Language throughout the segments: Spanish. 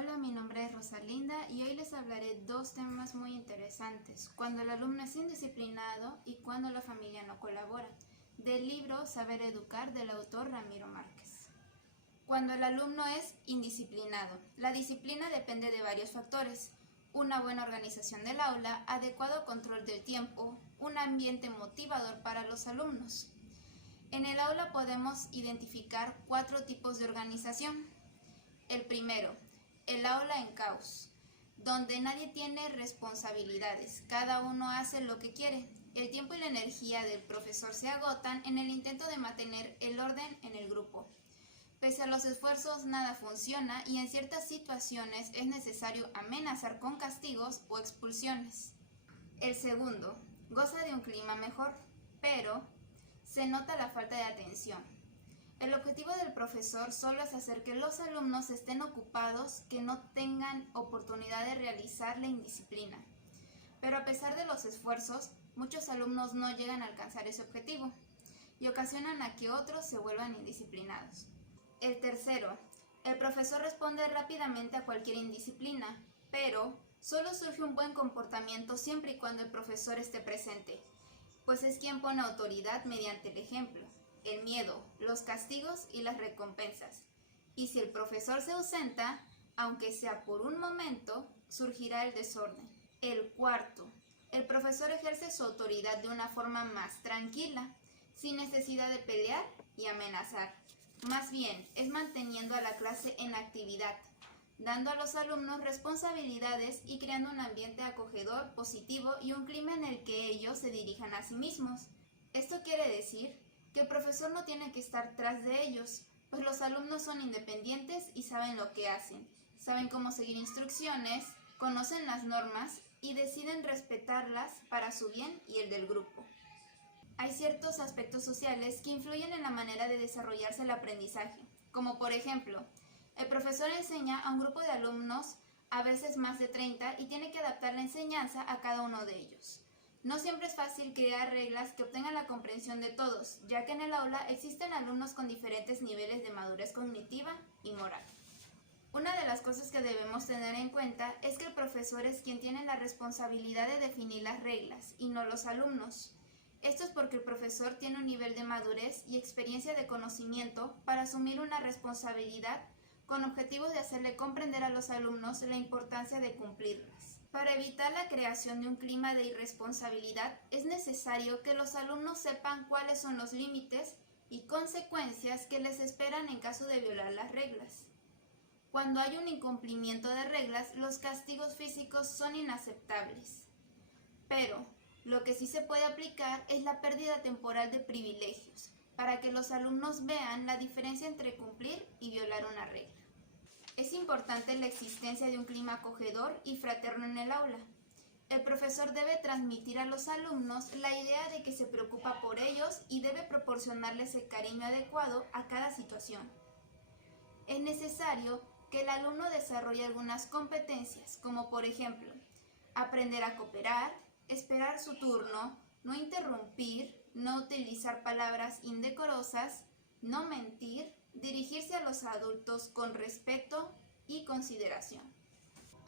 Hola, mi nombre es Rosalinda y hoy les hablaré dos temas muy interesantes: cuando el alumno es indisciplinado y cuando la familia no colabora, del libro Saber Educar del autor Ramiro Márquez. Cuando el alumno es indisciplinado, la disciplina depende de varios factores: una buena organización del aula, adecuado control del tiempo, un ambiente motivador para los alumnos. En el aula podemos identificar 4 tipos de organización. El primero, el aula en caos, donde nadie tiene responsabilidades, cada uno hace lo que quiere. El tiempo y la energía del profesor se agotan en el intento de mantener el orden en el grupo. Pese a los esfuerzos, nada funciona y en ciertas situaciones es necesario amenazar con castigos o expulsiones. El segundo, goza de un clima mejor, pero se nota la falta de atención. El objetivo del profesor solo es hacer que los alumnos estén ocupados, que no tengan oportunidad de realizar la indisciplina. Pero a pesar de los esfuerzos, muchos alumnos no llegan a alcanzar ese objetivo y ocasionan a que otros se vuelvan indisciplinados. El tercero, el profesor responde rápidamente a cualquier indisciplina, pero solo surge un buen comportamiento siempre y cuando el profesor esté presente, pues es quien pone autoridad mediante el ejemplo, el miedo, los castigos y las recompensas. Y si el profesor se ausenta, aunque sea por un momento, surgirá el desorden. El cuarto, el profesor ejerce su autoridad de una forma más tranquila, sin necesidad de pelear y amenazar. Más bien, es manteniendo a la clase en actividad, dando a los alumnos responsabilidades y creando un ambiente acogedor, positivo y un clima en el que ellos se dirijan a sí mismos. Esto quiere decir que el profesor no tiene que estar tras de ellos, pues los alumnos son independientes y saben lo que hacen, saben cómo seguir instrucciones, conocen las normas y deciden respetarlas para su bien y el del grupo. Hay ciertos aspectos sociales que influyen en la manera de desarrollarse el aprendizaje, como por ejemplo, el profesor enseña a un grupo de alumnos, a veces más de 30, y tiene que adaptar la enseñanza a cada uno de ellos. No siempre es fácil crear reglas que obtengan la comprensión de todos, ya que en el aula existen alumnos con diferentes niveles de madurez cognitiva y moral. Una de las cosas que debemos tener en cuenta es que el profesor es quien tiene la responsabilidad de definir las reglas y no los alumnos. Esto es porque el profesor tiene un nivel de madurez y experiencia de conocimiento para asumir una responsabilidad con objetivos de hacerle comprender a los alumnos la importancia de cumplirlas. Para evitar la creación de un clima de irresponsabilidad, es necesario que los alumnos sepan cuáles son los límites y consecuencias que les esperan en caso de violar las reglas. Cuando hay un incumplimiento de reglas, los castigos físicos son inaceptables. Pero lo que sí se puede aplicar es la pérdida temporal de privilegios, para que los alumnos vean la diferencia entre cumplir y violar una regla. Es importante la existencia de un clima acogedor y fraterno en el aula. El profesor debe transmitir a los alumnos la idea de que se preocupa por ellos y debe proporcionarles el cariño adecuado a cada situación. Es necesario que el alumno desarrolle algunas competencias, como por ejemplo, aprender a cooperar, esperar su turno, no interrumpir, no utilizar palabras indecorosas, no mentir, dirigirse a los adultos con respeto y consideración.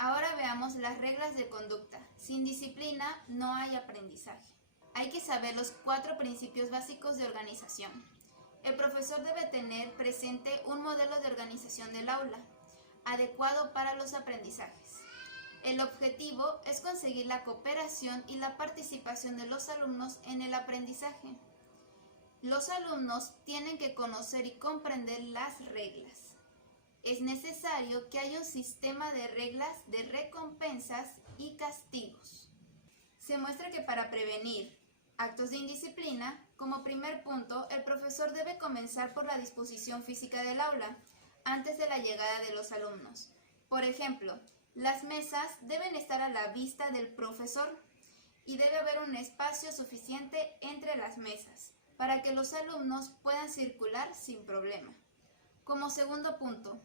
Ahora veamos las reglas de conducta. Sin disciplina no hay aprendizaje. Hay que saber los 4 principios básicos de organización. El profesor debe tener presente un modelo de organización del aula, adecuado para los aprendizajes. El objetivo es conseguir la cooperación y la participación de los alumnos en el aprendizaje. Los alumnos tienen que conocer y comprender las reglas. Es necesario que haya un sistema de reglas de recompensas y castigos. Se muestra que para prevenir actos de indisciplina, como primer punto, el profesor debe comenzar por la disposición física del aula, antes de la llegada de los alumnos. Por ejemplo, las mesas deben estar a la vista del profesor y debe haber un espacio suficiente entre las mesas para que los alumnos puedan circular sin problema. Como segundo punto,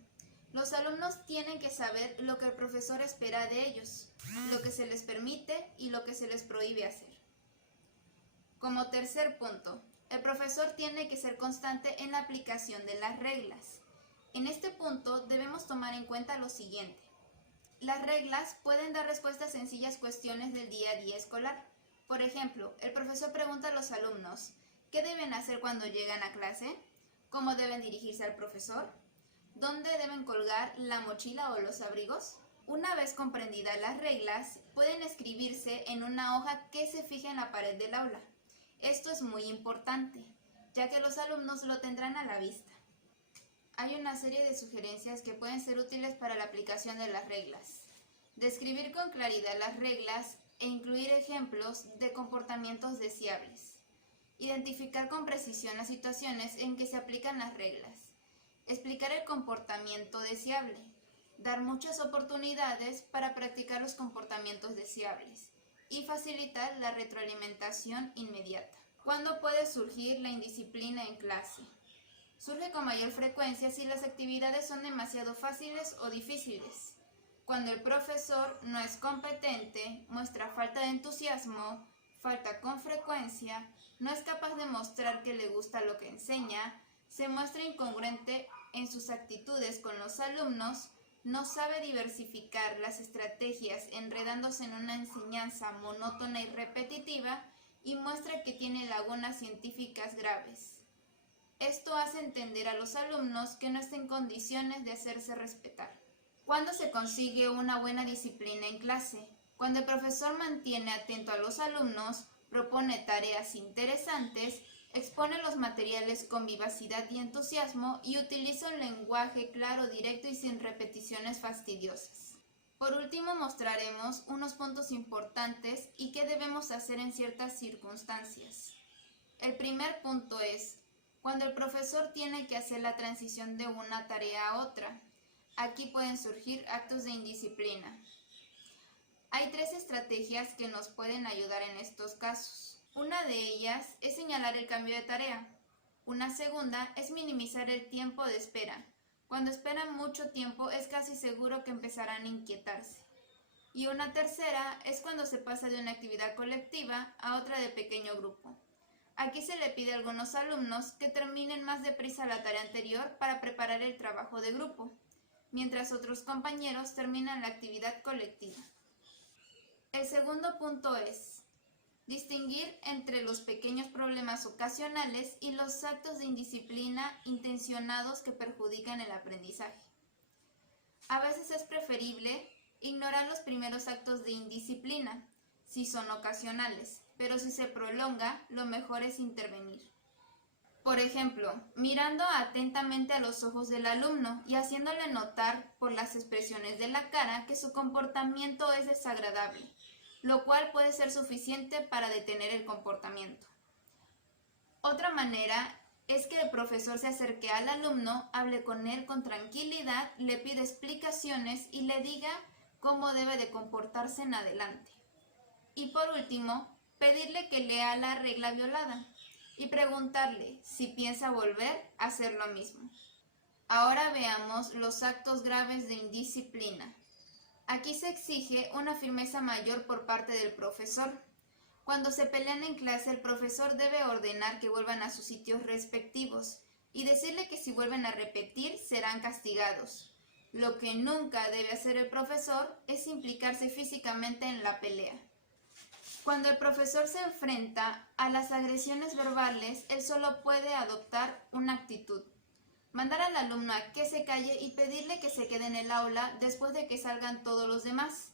los alumnos tienen que saber lo que el profesor espera de ellos, lo que se les permite y lo que se les prohíbe hacer. Como tercer punto, el profesor tiene que ser constante en la aplicación de las reglas. En este punto debemos tomar en cuenta lo siguiente: Las reglas pueden dar respuestas a sencillas cuestiones del día a día escolar. Por ejemplo, el profesor pregunta a los alumnos, ¿qué deben hacer cuando llegan a clase? ¿Cómo deben dirigirse al profesor? ¿Dónde deben colgar la mochila o los abrigos? Una vez comprendidas las reglas, pueden escribirse en una hoja que se fije en la pared del aula. Esto es muy importante, ya que los alumnos lo tendrán a la vista. Hay una serie de sugerencias que pueden ser útiles para la aplicación de las reglas. Describir con claridad las reglas e incluir ejemplos de comportamientos deseables. Identificar con precisión las situaciones en que se aplican las reglas. Explicar el comportamiento deseable. Dar muchas oportunidades para practicar los comportamientos deseables. Y facilitar la retroalimentación inmediata. ¿Cuándo puede surgir la indisciplina en clase? Surge con mayor frecuencia si las actividades son demasiado fáciles o difíciles. Cuando el profesor no es competente, muestra falta de entusiasmo, falta con frecuencia, no es capaz de mostrar que le gusta lo que enseña, se muestra incongruente en sus actitudes con los alumnos, no sabe diversificar las estrategias enredándose en una enseñanza monótona y repetitiva y muestra que tiene lagunas científicas graves. Esto hace entender a los alumnos que no está en condiciones de hacerse respetar. ¿Cuándo se consigue una buena disciplina en clase? Cuando el profesor mantiene atento a los alumnos, propone tareas interesantes, expone los materiales con vivacidad y entusiasmo y utiliza un lenguaje claro, directo y sin repeticiones fastidiosas. Por último, mostraremos unos puntos importantes y qué debemos hacer en ciertas circunstancias. El primer punto es cuando el profesor tiene que hacer la transición de una tarea a otra. Aquí pueden surgir actos de indisciplina. Hay 3 estrategias que nos pueden ayudar en estos casos. Una de ellas es señalar el cambio de tarea. Una segunda es minimizar el tiempo de espera. Cuando esperan mucho tiempo es casi seguro que empezarán a inquietarse. Y una tercera es cuando se pasa de una actividad colectiva a otra de pequeño grupo. Aquí se le pide a algunos alumnos que terminen más deprisa la tarea anterior para preparar el trabajo de grupo, mientras otros compañeros terminan la actividad colectiva. El segundo punto es distinguir entre los pequeños problemas ocasionales y los actos de indisciplina intencionados que perjudican el aprendizaje. A veces es preferible ignorar los primeros actos de indisciplina, si son ocasionales, pero si se prolonga, lo mejor es intervenir. Por ejemplo, mirando atentamente a los ojos del alumno y haciéndole notar por las expresiones de la cara que su comportamiento es desagradable, lo cual puede ser suficiente para detener el comportamiento. Otra manera es que el profesor se acerque al alumno, hable con él con tranquilidad, le pida explicaciones y le diga cómo debe de comportarse en adelante. Y por último, pedirle que lea la regla violada y preguntarle si piensa volver a hacer lo mismo. Ahora veamos los actos graves de indisciplina. Aquí se exige una firmeza mayor por parte del profesor. Cuando se pelean en clase, el profesor debe ordenar que vuelvan a sus sitios respectivos y decirle que si vuelven a repetir serán castigados. Lo que nunca debe hacer el profesor es implicarse físicamente en la pelea. Cuando el profesor se enfrenta a las agresiones verbales, él solo puede adoptar una actitud. Mandar al alumno a que se calle y pedirle que se quede en el aula después de que salgan todos los demás,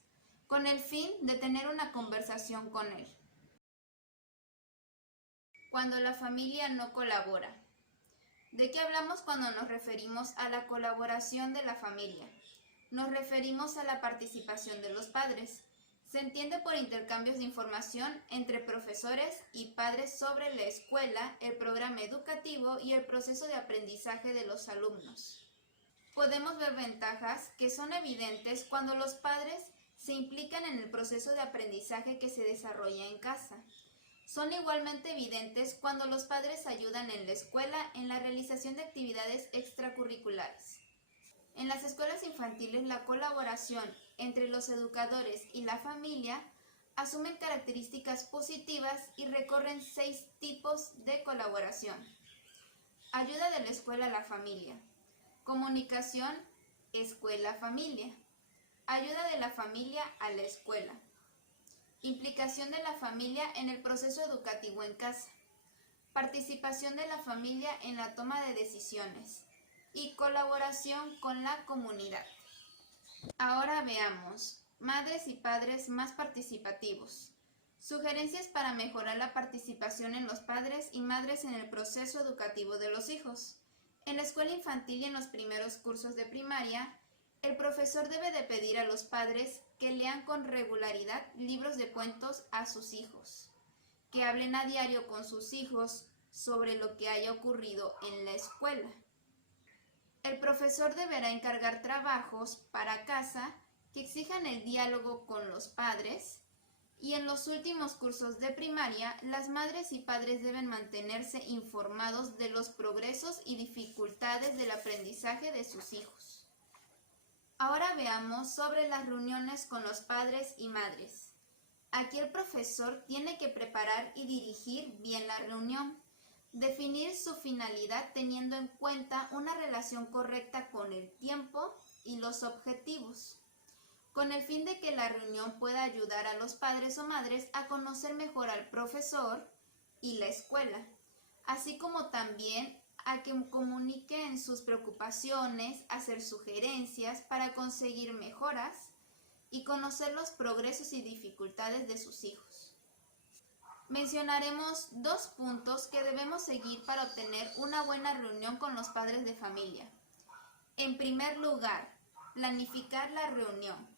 con el fin de tener una conversación con él. Cuando la familia no colabora. ¿De qué hablamos cuando nos referimos a la colaboración de la familia? Nos referimos a la participación de los padres. Se entiende por intercambios de información entre profesores y padres sobre la escuela, el programa educativo y el proceso de aprendizaje de los alumnos. Podemos ver ventajas que son evidentes cuando los padres se implican en el proceso de aprendizaje que se desarrolla en casa. Son igualmente evidentes cuando los padres ayudan en la escuela en la realización de actividades extracurriculares. En las escuelas infantiles, la colaboración entre los educadores y la familia asumen características positivas y recorren 6 tipos de colaboración. Ayuda de la escuela a la familia. Comunicación, escuela-familia. Ayuda de la familia a la escuela. Implicación de la familia en el proceso educativo en casa. Participación de la familia en la toma de decisiones. Y colaboración con la comunidad. Ahora veamos, madres y padres más participativos. Sugerencias para mejorar la participación en los padres y madres en el proceso educativo de los hijos. En la escuela infantil y en los primeros cursos de primaria, el profesor debe de pedir a los padres que lean con regularidad libros de cuentos a sus hijos, que hablen a diario con sus hijos sobre lo que haya ocurrido en la escuela. El profesor deberá encargar trabajos para casa que exijan el diálogo con los padres y en los últimos cursos de primaria, las madres y padres deben mantenerse informados de los progresos y dificultades del aprendizaje de sus hijos. Ahora veamos sobre las reuniones con los padres y madres. Aquí el profesor tiene que preparar y dirigir bien la reunión. Definir su finalidad teniendo en cuenta una relación correcta con el tiempo y los objetivos, con el fin de que la reunión pueda ayudar a los padres o madres a conocer mejor al profesor y la escuela, así como también a que comuniquen sus preocupaciones, hacer sugerencias para conseguir mejoras y conocer los progresos y dificultades de sus hijos. Mencionaremos 2 puntos que debemos seguir para obtener una buena reunión con los padres de familia. En primer lugar, planificar la reunión.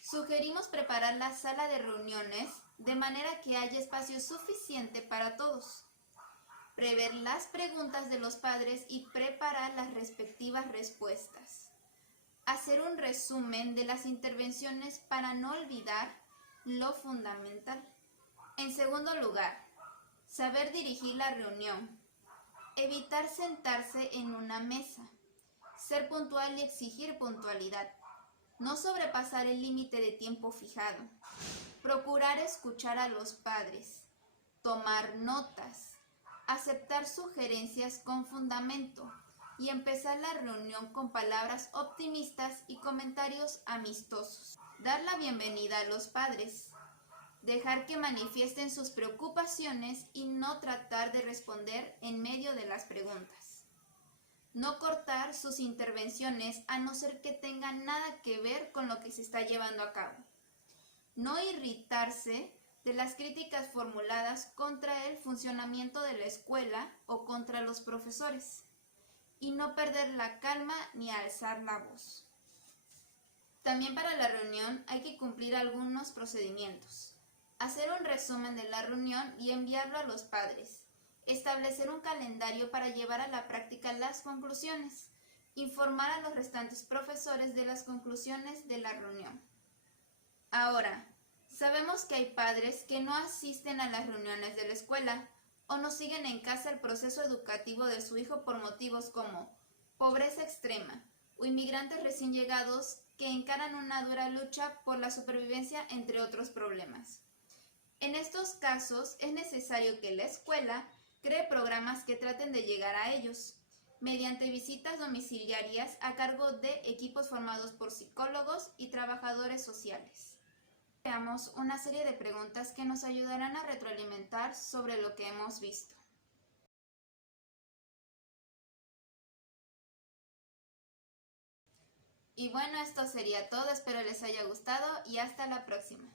Sugerimos preparar la sala de reuniones de manera que haya espacio suficiente para todos. Prever las preguntas de los padres y preparar las respectivas respuestas. Hacer un resumen de las intervenciones para no olvidar lo fundamental. En segundo lugar, saber dirigir la reunión. Evitar sentarse en una mesa. Ser puntual y exigir puntualidad. No sobrepasar el límite de tiempo fijado. Procurar escuchar a los padres. Tomar notas. Aceptar sugerencias con fundamento. Y empezar la reunión con palabras optimistas y comentarios amistosos. Dar la bienvenida a los padres. Dejar que manifiesten sus preocupaciones y no tratar de responder en medio de las preguntas. No cortar sus intervenciones a no ser que tengan nada que ver con lo que se está llevando a cabo. No irritarse de las críticas formuladas contra el funcionamiento de la escuela o contra los profesores. Y no perder la calma ni alzar la voz. También para la reunión hay que cumplir algunos procedimientos. Hacer un resumen de la reunión y enviarlo a los padres. Establecer un calendario para llevar a la práctica las conclusiones. Informar a los restantes profesores de las conclusiones de la reunión. Ahora, sabemos que hay padres que no asisten a las reuniones de la escuela o no siguen en casa el proceso educativo de su hijo por motivos como pobreza extrema o inmigrantes recién llegados que encaran una dura lucha por la supervivencia, entre otros problemas. En estos casos es necesario que la escuela cree programas que traten de llegar a ellos, mediante visitas domiciliarias a cargo de equipos formados por psicólogos y trabajadores sociales. Veamos una serie de preguntas que nos ayudarán a retroalimentar sobre lo que hemos visto. Y bueno, esto sería todo, espero les haya gustado y hasta la próxima.